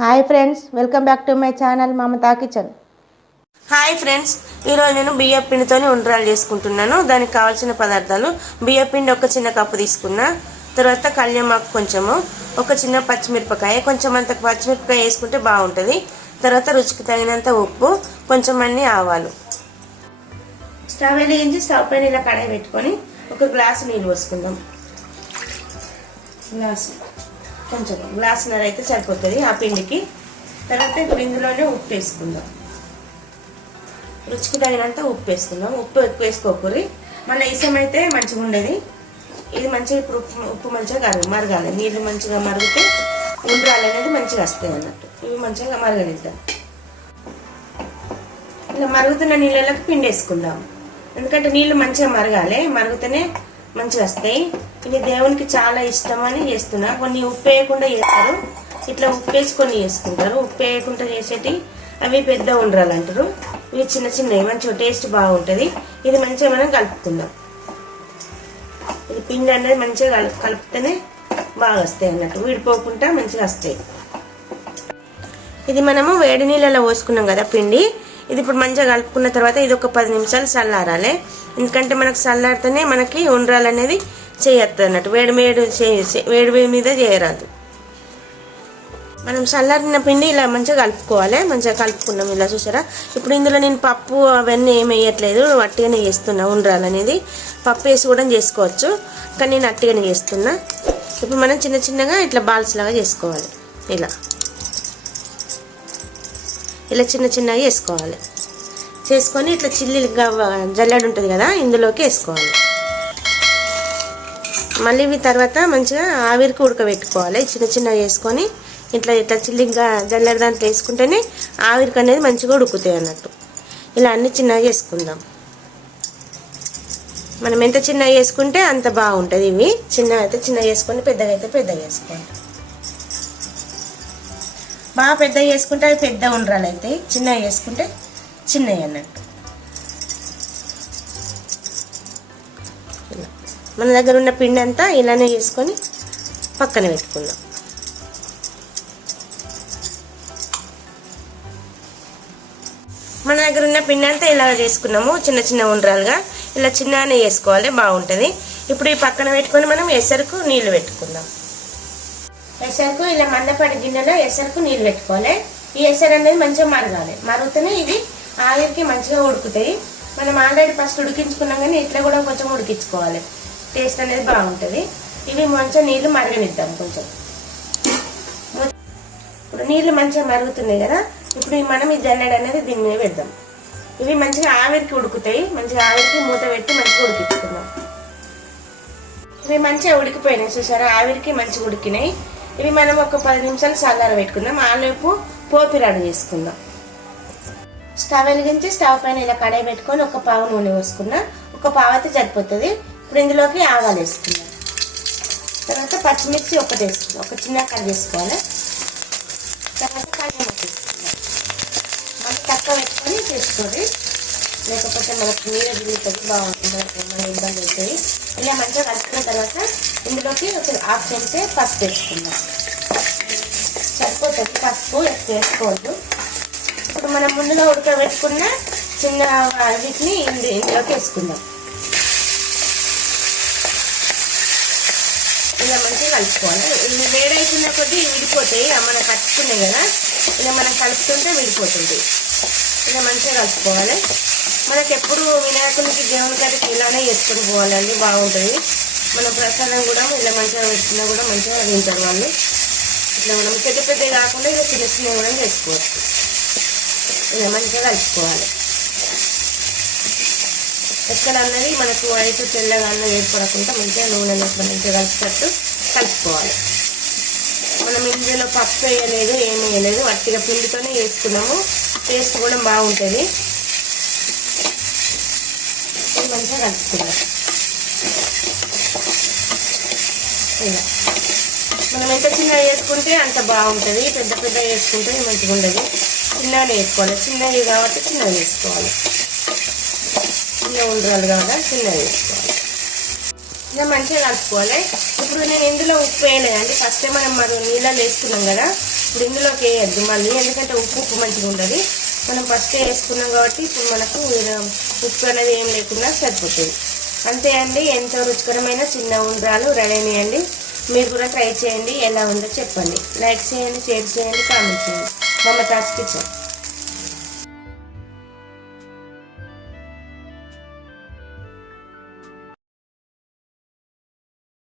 Hi friends welcome back to my channel Mamata kitchen. Hi friends ఈరోజు నేను బియ్యం పిండితోని ఉండ్రాలు చేసుకుంటున్నాను. దానికి కావాల్సిన పదార్థాలు బియ్యం పిండి ఒక చిన్న కప్పు తీసుకున్నా. తర్వాత కళ్యామాకు కొంచెము ఒక చిన్న పచ్చిమిరపకాయ కొంచెం అంత పచ్చిమిరపకాయ వేసుకుంటే బాగుంటుంది. తర్వాత రుచికి తగినంత ఉప్పు కొంచెం అన్ని ఆవాలు. స్టవ్ వెలిగించి స్టవ్ పైన ఇలా కడాయి పెట్టుకొని ఒక గ్లాసు నీళ్ళు పోసుకుందాం. గ్లాసు. కొంచెం గ్లాసున్నర అయితే సరిపోతుంది ఆ పిండికి. తర్వాత ఇప్పుడు ఇందులోనే ఉప్పు వేసుకుందాం. రుచికి తగినంత ఉప్పు వేసుకుందాం. ఉప్పు ఎక్కువ వేసుకోకూరి. మన ఇసం అయితే మంచిగా ఉండేది. ఇది మంచిగా ఇప్పుడు ఉప్పు ఉప్పు మంచిగా కరగ మరగాలి. నీళ్ళు మంచిగా మరిగితే ఉండ్రాలు అనేది మంచిగా వస్తాయి అన్నట్టు. ఇవి మంచిగా మరగనిద్దాం. ఇలా మరుగుతున్న నీళ్ళలోకి పిండి వేసుకుందాం. ఎందుకంటే నీళ్ళు మంచిగా మరగాలి. మరుగుతూనే మంచిగా వస్తాయి ఇది దేవునికి చాలా ఇష్టం అని చేస్తున్నా. కొన్ని ఉప్పు వేయకుండా చేస్తారు. ఇట్లా ఉప్పు వేసుకొని చేసుకుంటారు. ఉప్పు వేయకుండా చేసేటి అవి పెద్ద ఉండరాలు అంటారు. ఇవి చిన్న చిన్నవి మంచిగా టేస్ట్ బాగుంటుంది. ఇది మంచిగా మనం కలుపుకుందాం. ఇది పిండి అనేది మంచిగా కలుపు కలిపితేనే బాగా వస్తాయి అన్నట్టు. విడిపోకుండా మంచిగా వస్తాయి. ఇది మనము వేడి నీళ్ళలో పోసుకున్నాం కదా పిండి. ఇది ఇప్పుడు మంచిగా కలుపుకున్న తర్వాత ఇది ఒక పది నిమిషాలు చల్లారాలి. ఎందుకంటే మనకు చల్లారితేనే మనకి ఉండ్రాలు అనేది చేయొద్దు అన్నట్టు. వేడి వేడి చే- వేడి వేడి మీద చేయరాదు. మనం చల్లారిన పిండి ఇలా మంచిగా కలుపుకోవాలి. మంచిగా కలుపుకున్నాం ఇలా చూసారా? ఇప్పుడు ఇందులో నేను పప్పు అవన్నీ ఏమి వేయట్లేదు. అట్టిగానే చేస్తున్నా ఉండ్రాలు అనేది. పప్పు వేసి కూడా చేసుకోవచ్చు. కానీ నేను అట్టిగానే చేస్తున్నా. ఇప్పుడు మనం చిన్న చిన్నగా ఇట్లా బాల్స్ లాగా చేసుకోవాలి. ఇలా. ఇలా చిన్న చిన్నగా వేసుకోవాలి. చేసుకొని ఇట్లా చిల్లిగా జల్లెడ ఉంటుంది కదా ఇందులోకి వేసుకోవాలి. మళ్ళీ ఇవి తర్వాత మంచిగా ఆవిరికి ఉడకబెట్టుకోవాలి. చిన్న చిన్నగా వేసుకొని ఇట్లా ఇట్లా చిల్లిగా జల్లెడ దాంట్లో వేసుకుంటేనే ఆవిరికి అనేది మంచిగా ఉడుకుతాయి అన్నట్టు. ఇలా అన్ని చిన్నగా చేసుకుందాం మనం ఎంత చిన్నగా వేసుకుంటే అంత బాగుంటుంది ఇవి. చిన్నగా అయితే చిన్నగా వేసుకొని పెద్దగా అయితే పెద్దగా వేసుకోవాలి. బాగా పెద్ద చేసుకుంటే అవి పెద్ద ఉండ్రాలు అవుతాయి చిన్నవి చేసుకుంటే చిన్నవి అన్నట్టు. మన దగ్గర ఉన్న పిండి అంతా ఇలానే చేసుకొని పక్కన పెట్టుకుందాం. మన దగ్గర ఉన్న పిండి అంతా ఇలా చేసుకున్నాము చిన్న చిన్న ఉండ్రాలుగా. ఇలా చిన్నగానే చేసుకోవాలి బాగుంటుంది. ఇప్పుడు ఈ పక్కన పెట్టుకొని మనం ఎసరుకు నీళ్ళు పెట్టుకుందాం. ఎసరుకు ఇలా మందపడి గిన్నెలో ఎసరుకు నీళ్ళు పెట్టుకోవాలి. ఈ ఎసరు అనేది మంచిగా మరగాలి. మరుగుతూనే ఇవి ఆవిరికి మంచిగా ఉడుకుతాయి. మనం ఆల్రెడీ ఫస్ట్ ఉడికించుకున్నాం కానీ ఇట్లా కూడా కొంచెం ఉడికించుకోవాలి. టేస్ట్ అనేది బాగుంటుంది. ఇవి మంచిగా నీళ్ళు మరగనిద్దాం కొంచెం. ఇప్పుడు నీళ్ళు మంచిగా మరుగుతున్నాయి కదా ఇప్పుడు మనం ఈ జల్లెడ అనేది దీని మీద పెడదాం. ఇవి మంచిగా ఆవిరికి ఉడుకుతాయి. మంచిగా ఆవిరికి మూత పెట్టి మంచిగా ఉడికించుకుందాం. ఇవి మంచిగా ఉడికిపోయినాయి చూసారా? ఆవిరికి మంచిగా ఉడికినాయి. ఇవి మనం ఒక పది నిమిషాలు చల్లార పెట్టుకుందాం. ఆలోపు పోపి రెడీ చేసుకుందాం. స్టవ్ వెలిగించి స్టవ్ పైన ఇలా కడాయి పెట్టుకొని ఒక పావు నూనె పోసుకున్నా ఒక పావు అయితే సరిపోతుంది. ఇప్పుడు ఇందులోకి ఆవాలు వేసుకుందాం. తర్వాత పచ్చిమిర్చి ఒకటి వేసుకుందాం. ఒక చిన్న కట్ చేసుకోవాలి. తర్వాత కళ్యాణం వేసుకుందాం. మళ్ళీ తక్కువ పెట్టుకొని చేసుకోండి. లేకపోతే మనకు నీరు దిగుతుంది బాగుంటుంది మన ఇబ్బంది అవుతుంది. ఇలా మంచిగా కలుపుకున్న తర్వాత ఇందులోకి ఒక హాఫ్ చెంచే పసుపు వేసుకుందాం. సరిపోతుంది. పసుపు ఎక్కువ వేసుకోవద్దు. ఇప్పుడు మనం ముందుగా ఉడకబెట్టుకున్న చిన్న వీటిని ఇందులోకి వేసుకుందాం. ఇలా మంచిగా కలుపుకోవాలి. ఇవి వేడైతున్న కొద్దీ విడిపోతాయి. మనం కట్టుకున్నాయి కదా. ఇలా మనం కలుపుతుంటే విడిపోతుంది. ఇలా మంచిగా కలుపుకోవాలి. మనకి ఎప్పుడు వినాయకునికి దేవుని గారికి ఇలానే చేసుకుని పోవాలండి. బాగుంటుంది. మన ప్రసాదం కూడా ఇలా మంచిగా పెట్టినా కూడా మంచిగా తింటారు వాళ్ళు. ఇట్లా మనం పెద్ద పెద్ద కాకుండా ఇలా చిన్న చిన్న కూడా చేసుకోవచ్చు. ఇలా మంచిగా కలుపుకోవాలి. ఎక్కడ అన్నది మనకు వయసు తెల్లగా అన్నది ఏర్పడకుండా మంచిగా నూనె ఇట్లా మంచిగా కలిసేటట్టు కలుపుకోవాలి. మనం ఇందులో పప్పు వేయలేదు ఏమి వేయలేదు. వట్టిగా పిండితోనే వేసుకున్నాము. టేస్ట్ కూడా బాగుంటుంది. మంచిగా కలుపుకుందాం. ఇలా మనం ఎంత చిన్నగా వేసుకుంటే అంత బాగుంటుంది. పెద్ద పెద్ద వేసుకుంటే మంచిగా ఉండదు. చిన్నగా వేసుకోవాలి చిన్నవి కాబట్టి చిన్నగా వేసుకోవాలి చిన్న ఉండరాలు కాబట్టి చిన్నగా వేసుకోవాలి ఇలా మంచిగా కలుపుకోవాలి. ఇప్పుడు నేను ఇందులో ఉప్పు వేయలేదండి. ఫస్ట్ మనం మరి నీళ్ళలో వేసుకున్నాం కదా. ఇప్పుడు ఇందులోకి వేయద్దు మళ్ళీ ఎందుకంటే ఉప్పు ఉప్పు మంచిగా ఉండదు. మనం ఫస్ట్ వేసుకున్నాం కాబట్టి ఇప్పుడు మనకు ఉప్పు అనేది ఏం లేకుండా సరిపోతుంది. అంతే అండి ఎంతో రుచికరమైన చిన్న ఉండ్రాలు రెడీ అయినాయండి మీరు కూడా ట్రై చేయండి ఎలా ఉందో చెప్పండి. లైక్ చేయండి షేర్ చేయండి కామెంట్ చేయండి. మమతాజ్ కిచెన్